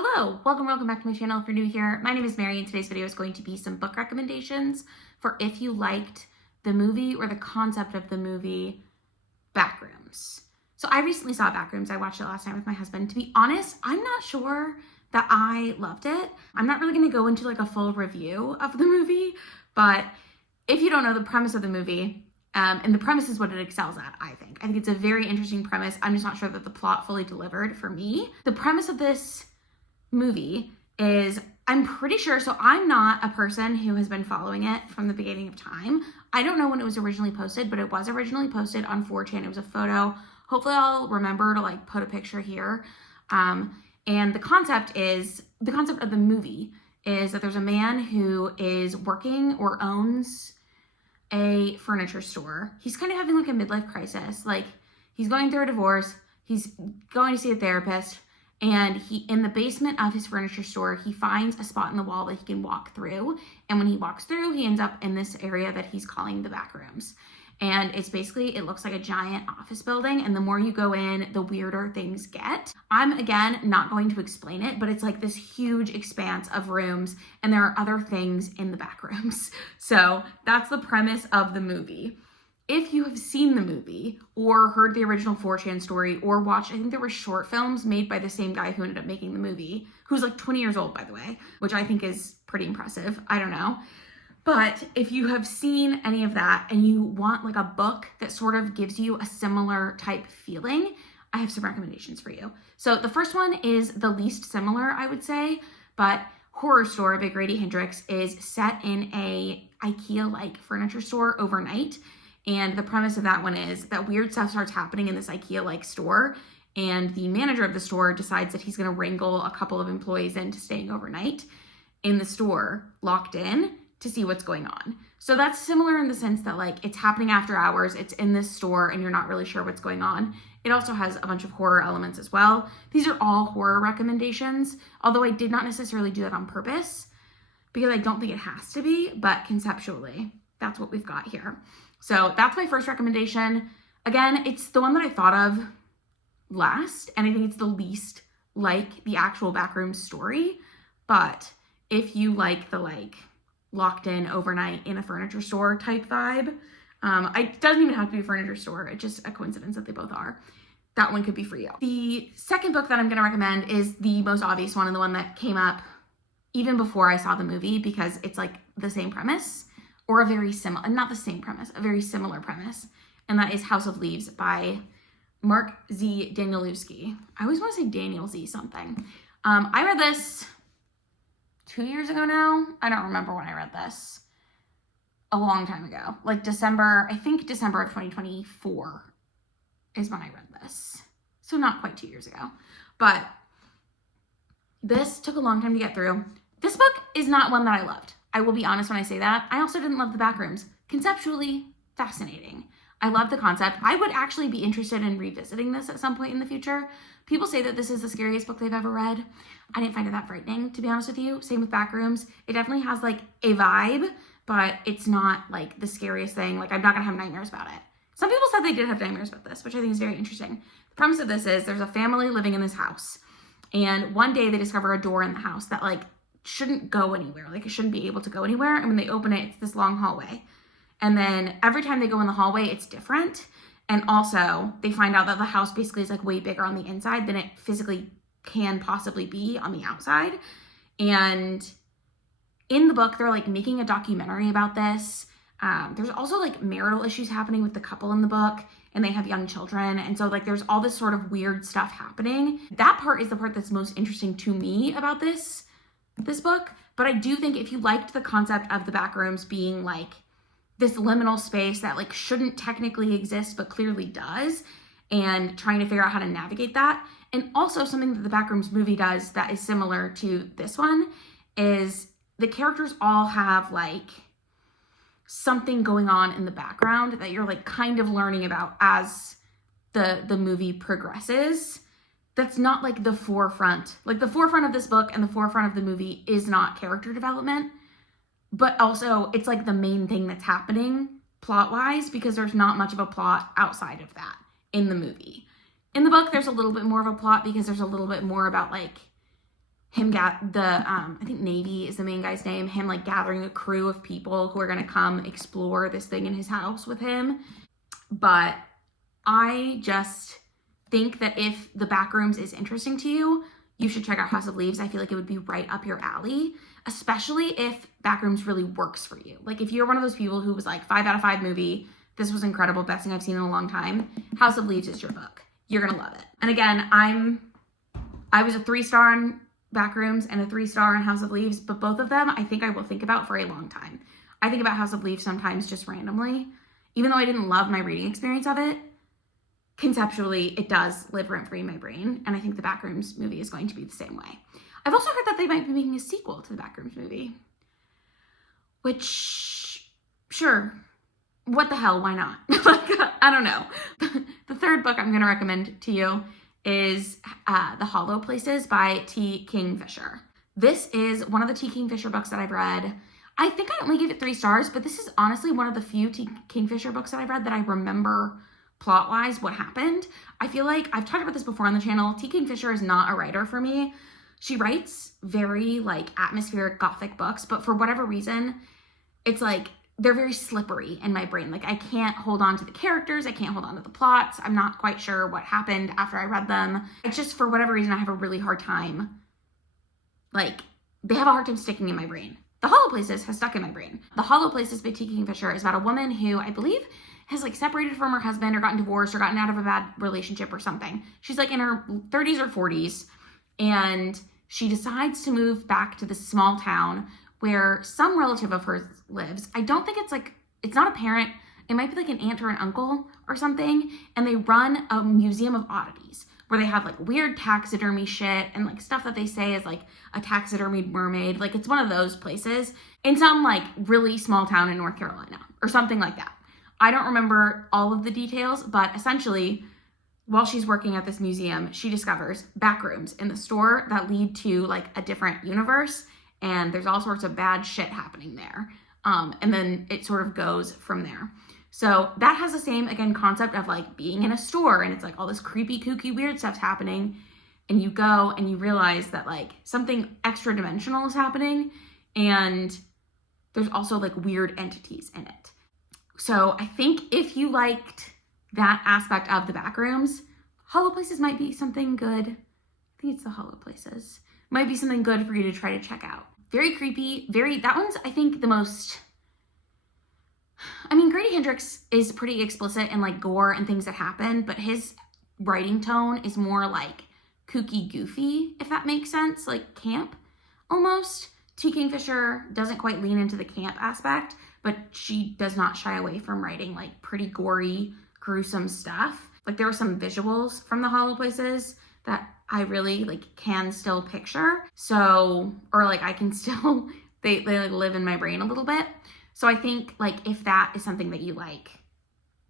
Hello, welcome back to my channel. If you're new here, my name is Mary and today's video is going to be some book recommendations for if you liked the movie or the concept of the movie Backrooms. So I recently saw Backrooms. I watched it last night with my husband. To be honest, I'm not sure that I loved it. I'm not really going to go into like a full review of the movie, but if you don't know the premise of the movie, and the premise is what it excels at, I think. I think it's a very interesting premise. I'm just not sure that the plot fully delivered for me. The premise of this movie is, I'm pretty sure, so I'm not a person who has been following it from the beginning of time. I don't know when it was originally posted, but it was originally posted on 4chan. It was a photo. Hopefully I'll remember to like put a picture here. And the concept of the movie is that there's a man who is working or owns a furniture store. He's kind of having like a midlife crisis. Like he's going through a divorce. He's going to see a therapist. And in the basement of his furniture store, he finds a spot in the wall that he can walk through. And when he walks through, he ends up in this area that he's calling the Backrooms. And it's basically, it looks like a giant office building. And the more you go in, the weirder things get. I'm, again, not going to explain it, but it's like this huge expanse of rooms. And there are other things in the Backrooms. So that's the premise of the movie. If you have seen the movie or heard the original 4chan story or watched, I think there were short films made by the same guy who ended up making the movie, who's like 20 years old, by the way, which I think is pretty impressive. I don't know. But if you have seen any of that and you want like a book that sort of gives you a similar type feeling, I have some recommendations for you. So the first one is the least similar, I would say, but Horror Store by Grady Hendrix is set in a IKEA-like furniture store overnight. And the premise of that one is that weird stuff starts happening in this IKEA-like store, and the manager of the store decides that he's going to wrangle a couple of employees into staying overnight in the store, locked in, to see what's going on. So that's similar in the sense that like it's happening after hours, it's in this store, and you're not really sure what's going on. It also has a bunch of horror elements as well. These are all horror recommendations, although I did not necessarily do that on purpose because I don't think it has to be, but conceptually, that's what we've got here. So that's my first recommendation. Again, it's the one that I thought of last, and I think it's the least like the actual Backrooms story. But if you like the like locked in overnight in a furniture store type vibe, it doesn't even have to be a furniture store. It's just a coincidence that they both are. That one could be for you. The second book that I'm going to recommend is the most obvious one and the one that came up even before I saw the movie because it's like the same premise. Or a very similar, not the same premise, a very similar premise. And that is House of Leaves by Mark Z. Danielewski. I always want to say Daniel Z something. I read this 2 years ago now. I don't remember when I read this. A long time ago. Like December, I think December of 2024 is when I read this. So not quite 2 years ago. But this took a long time to get through. This book is not one that I loved. I will be honest when I say that. I also didn't love the Backrooms. Conceptually fascinating. I love the concept. I would actually be interested in revisiting this at some point in the future. People say that this is the scariest book they've ever read. I didn't find it that frightening, to be honest with you. Same with Backrooms. It definitely has like a vibe, but it's not like the scariest thing. Like I'm not gonna have nightmares about it. Some people said they did have nightmares about this, which I think is very interesting. The premise of this is there's a family living in this house, and one day they discover a door in the house that like shouldn't go anywhere. Like it shouldn't be able to go anywhere. And when they open it, it's this long hallway. And then every time they go in the hallway, it's different. And also they find out that the house basically is like way bigger on the inside than it physically can possibly be on the outside. And in the book, they're like making a documentary about this. There's also like marital issues happening with the couple in the book, and they have young children. And so like there's all this sort of weird stuff happening. That part is the part that's most interesting to me about this book. But I do think if you liked the concept of the Backrooms being like this liminal space that like shouldn't technically exist but clearly does, and trying to figure out how to navigate that, and also something that the Backrooms movie does that is similar to this one is the characters all have like something going on in the background that you're like kind of learning about as the movie progresses. That's not like the forefront. Like the forefront of this book and the forefront of the movie is not character development, but also it's like the main thing that's happening plot-wise because there's not much of a plot outside of that in the movie. In the book, there's a little bit more of a plot because there's a little bit more about like him I think Navy is the main guy's name, him like gathering a crew of people who are going to come explore this thing in his house with him. But I just think that if the Backrooms is interesting to you, you should check out House of Leaves. I feel like it would be right up your alley, especially if Backrooms really works for you. Like if you're one of those people who was like 5 out of 5 movie, this was incredible, best thing I've seen in a long time, House of Leaves is your book. You're gonna love it. And again, I was a 3-star on Backrooms and a 3-star on House of Leaves, but both of them I think I will think about for a long time. I think about House of Leaves sometimes just randomly. Even though I didn't love my reading experience of it, conceptually, it does live rent-free in my brain, and I think the Backrooms movie is going to be the same way. I've also heard that they might be making a sequel to the Backrooms movie, which, sure, what the hell, why not? Like, I don't know. The third book I'm going to recommend to you is The Hollow Places by T. Kingfisher. This is one of the T. Kingfisher books that I've read. I think I only gave it 3 stars, but this is honestly one of the few T. Kingfisher books that I've read that I remember plot-wise what happened. I feel like I've talked about this before on the channel. T. Kingfisher is not a writer for me. She writes very like atmospheric gothic books, but for whatever reason, it's like they're very slippery in my brain. Like I can't hold on to the characters. I can't hold on to the plots. I'm not quite sure what happened after I read them. It's just for whatever reason, I have a really hard time. Like they have a hard time sticking in my brain. The Hollow Places has stuck in my brain. The Hollow Places by T. Kingfisher is about a woman who I believe has like separated from her husband or gotten divorced or gotten out of a bad relationship or something. She's like in her 30s or 40s and she decides to move back to this small town where some relative of hers lives. I don't think it's not a parent. It might be like an aunt or an uncle or something. And they run a museum of oddities where they have like weird taxidermy shit and like stuff that they say is like a taxidermied mermaid. Like it's one of those places in some like really small town in North Carolina or something like that. I don't remember all of the details, but essentially while she's working at this museum, she discovers backrooms in the store that lead to like a different universe. And there's all sorts of bad shit happening there. And then it sort of goes from there. So that has the same, again, concept of like being in a store and it's like all this creepy, kooky, weird stuff's happening. And you go and you realize that like something extra dimensional is happening. And there's also like weird entities in it. So I think if you liked that aspect of the Backrooms, Hollow Places might be something good. I think it's the Hollow Places. Might be something good for you to try to check out. Very creepy, that one's, I think, the most, I mean, Grady Hendrix is pretty explicit in like gore and things that happen, but his writing tone is more like kooky, goofy, if that makes sense, like camp almost. T. Kingfisher doesn't quite lean into the camp aspect, but she does not shy away from writing like pretty gory, gruesome stuff. Like there are some visuals from the Hollow Places that I really like can still picture. So, or like I can still, they like live in my brain a little bit. So I think like if that is something that you like,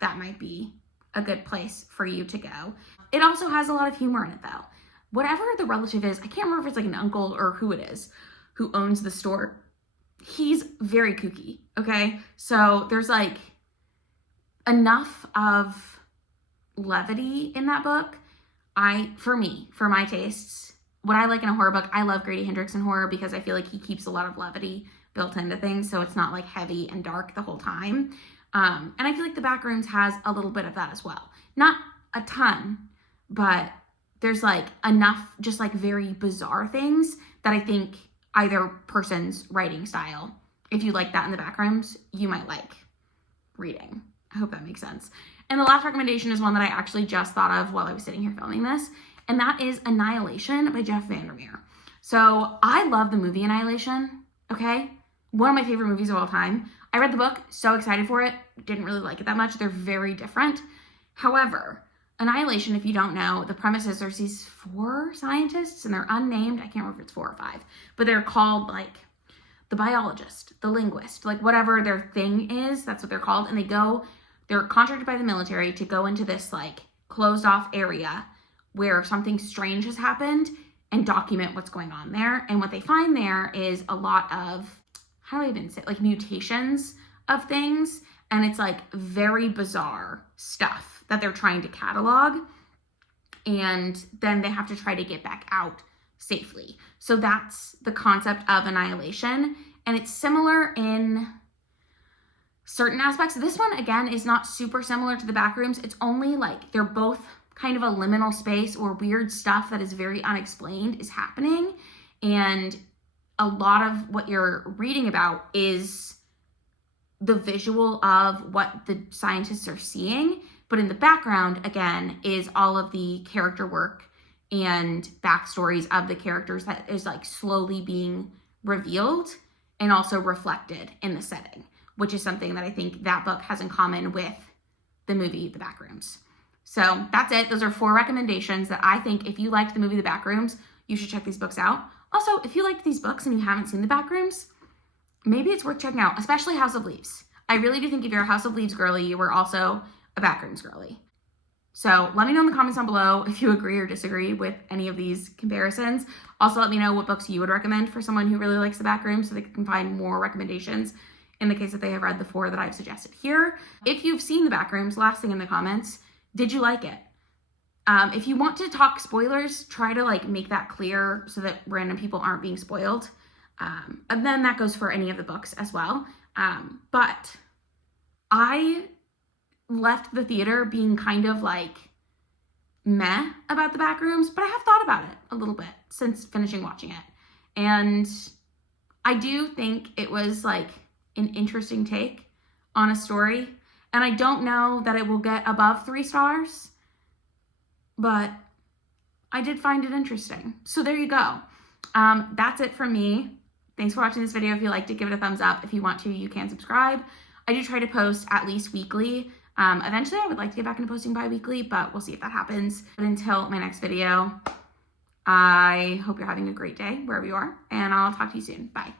that might be a good place for you to go. It also has a lot of humor in it though. Whatever the relative is, I can't remember if it's like an uncle or who it is who owns the store. He's very kooky, okay? So there's like enough of levity in that book. For my tastes, what I like in a horror book, I love Grady Hendrix in horror because I feel like he keeps a lot of levity built into things. So it's not like heavy and dark the whole time. And I feel like the Backrooms has a little bit of that as well. Not a ton, but there's like enough just like very bizarre things that I think either person's writing style, if you like that in the Backrooms, you might like reading. I hope that makes sense. And the last recommendation is one that I actually just thought of while I was sitting here filming this, and that is Annihilation by Jeff Vandermeer. So I love the movie Annihilation, okay? One of my favorite movies of all time. I read the book, so excited for it. Didn't really like it that much. They're very different. However, Annihilation, if you don't know, the premise is there's these 4 scientists and they're unnamed. I can't remember if it's 4 or 5, but they're called like the biologist, the linguist, like whatever their thing is, that's what they're called. And they're contracted by the military to go into this like closed off area where something strange has happened and document what's going on there. And what they find there is a lot of, how do I even say, like mutations of things. And it's like very bizarre stuff that they're trying to catalog. And then they have to try to get back out safely. So that's the concept of annihilation. And it's similar in certain aspects. This one, again, is not super similar to the Backrooms. It's only like they're both kind of a liminal space or weird stuff that is very unexplained is happening. And a lot of what you're reading about is the visual of what the scientists are seeing. But in the background, again, is all of the character work and backstories of the characters that is like slowly being revealed and also reflected in the setting, which is something that I think that book has in common with the movie The Backrooms. So that's it. Those are 4 recommendations that I think if you liked the movie The Backrooms, you should check these books out. Also, if you liked these books and you haven't seen The Backrooms, maybe it's worth checking out, especially House of Leaves. I really do think if you're a House of Leaves girly, you were also a Backrooms girly. So let me know in the comments down below if you agree or disagree with any of these comparisons. Also, let me know what books you would recommend for someone who really likes The Backrooms so they can find more recommendations in the case that they have read the 4 that I've suggested here. If you've seen The Backrooms, last thing in the comments, did you like it? If you want to talk spoilers, try to like make that clear so that random people aren't being spoiled. And then that goes for any of the books as well. But I left the theater being kind of like meh about The Backrooms, but I have thought about it a little bit since finishing watching it. And I do think it was like an interesting take on a story. And I don't know that it will get above 3 stars, but I did find it interesting. So there you go. That's it from me. Thanks for watching this video. If you liked it, give it a thumbs up. If you want to, you can subscribe. I do try to post at least weekly. Eventually, I would like to get back into posting bi-weekly, but we'll see if that happens. But until my next video, I hope you're having a great day wherever you are, and I'll talk to you soon. Bye.